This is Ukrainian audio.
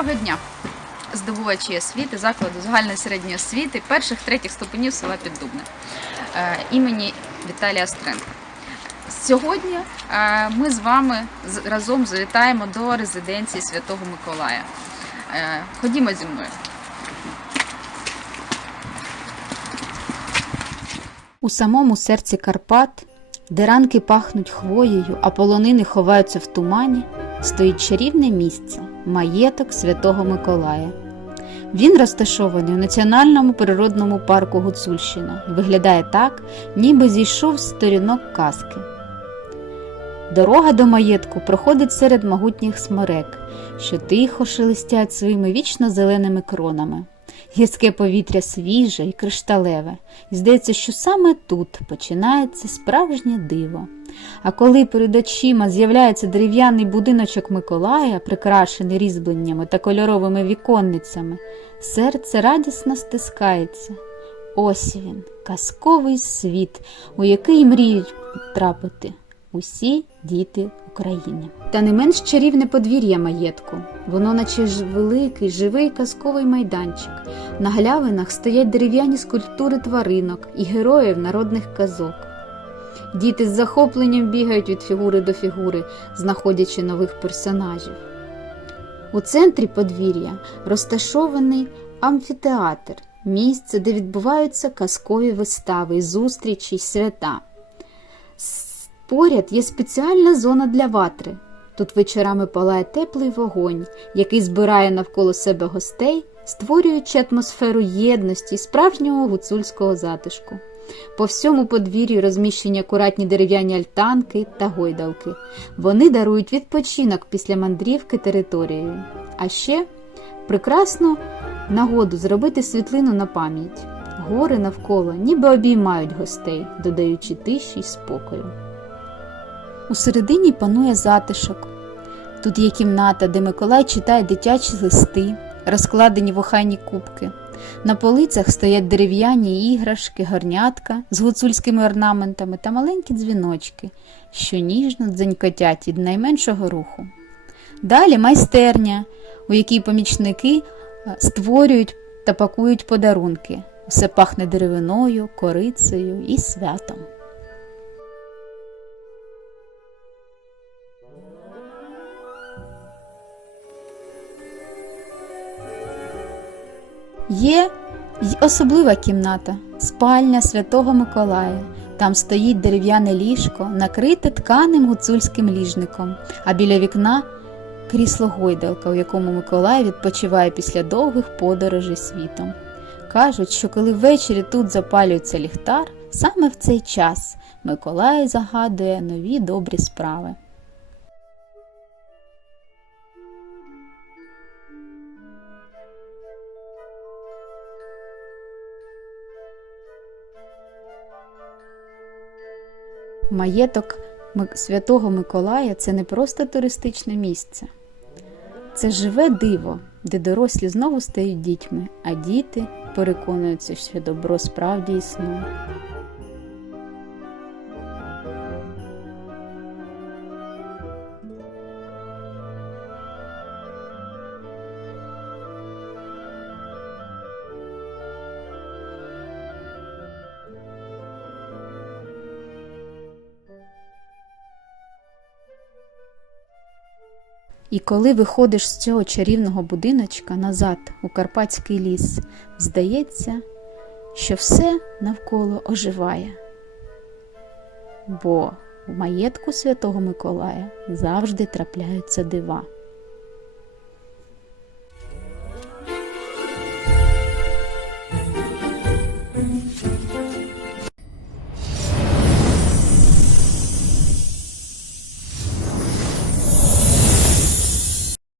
Доброго дня, здобувачі освіти, закладу загальної середньої освіти перших третіх ступенів села Піддубне е, імені Віталія Стренка. Сьогодні е, ми з вами разом завітаємо до резиденції Святого Миколая. Е, Ходімо зі мною. У самому серці Карпат, де ранки пахнуть хвоєю, а полонини ховаються в тумані, стоїть чарівне місце маєток Святого Миколая. Він розташований у Національному природному парку Гуцульщина і виглядає так, ніби зійшов з сторінок казки. Дорога до маєтку проходить серед могутніх смерек, що тихо шелестять своїми вічно зеленими кронами. Гірське повітря свіже і кришталеве, і здається, що саме тут починається справжнє диво. А коли перед очима з'являється дерев'яний будиночок Миколая, прикрашений різьбленнями та кольоровими віконницями, серце радісно стискається. Ось він, казковий світ, у який мріють трапити усі діти України. Та не менш чарівне подвір'я маєтку. Воно, наче ж великий, живий казковий майданчик. На галявинах стоять дерев'яні скульптури тваринок і героїв народних казок. Діти з захопленням бігають від фігури до фігури, знаходячи нових персонажів. У центрі подвір'я розташований амфітеатр, місце, де відбуваються казкові вистави, зустрічі й свята. Поряд є спеціальна зона для ватри. Тут вечорами палає теплий вогонь, який збирає навколо себе гостей, створюючи атмосферу єдності і справжнього гуцульського затишку. По всьому подвір'ю розміщені акуратні дерев'яні альтанки та гойдалки. Вони дарують відпочинок після мандрівки територією. А ще прекрасну нагоду зробити світлину на пам'ять. Гори навколо ніби обіймають гостей, додаючи тиші й спокою. У середині панує затишок. Тут є кімната, де Миколай читає дитячі листи, розкладені в охайні кубки. На полицях стоять дерев'яні іграшки, горнятка з гуцульськими орнаментами та маленькі дзвіночки, що ніжно дзенькотять від найменшого руху. Далі майстерня, у якій помічники е, створюють та пакують подарунки. Все пахне деревиною, корицею і святом. Є й особлива кімната, спальня Святого Миколая. Там стоїть дерев'яне ліжко, накрите тканим гуцульським ліжником, а біля вікна крісло гойдалка, у якому Миколай відпочиває після довгих подорожей світом. Кажуть, що коли ввечері тут запалюється ліхтар, саме в цей час Миколай загадує нові добрі справи. Маєток Святого Миколая це не просто туристичне місце. Це живе диво, де дорослі знову стають дітьми, а діти переконуються, що добро справді існує. І коли виходиш з цього чарівного будиночка назад у Карпатський ліс, здається, що все навколо оживає. Бо в маєтку Святого Миколая завжди трапляються дива.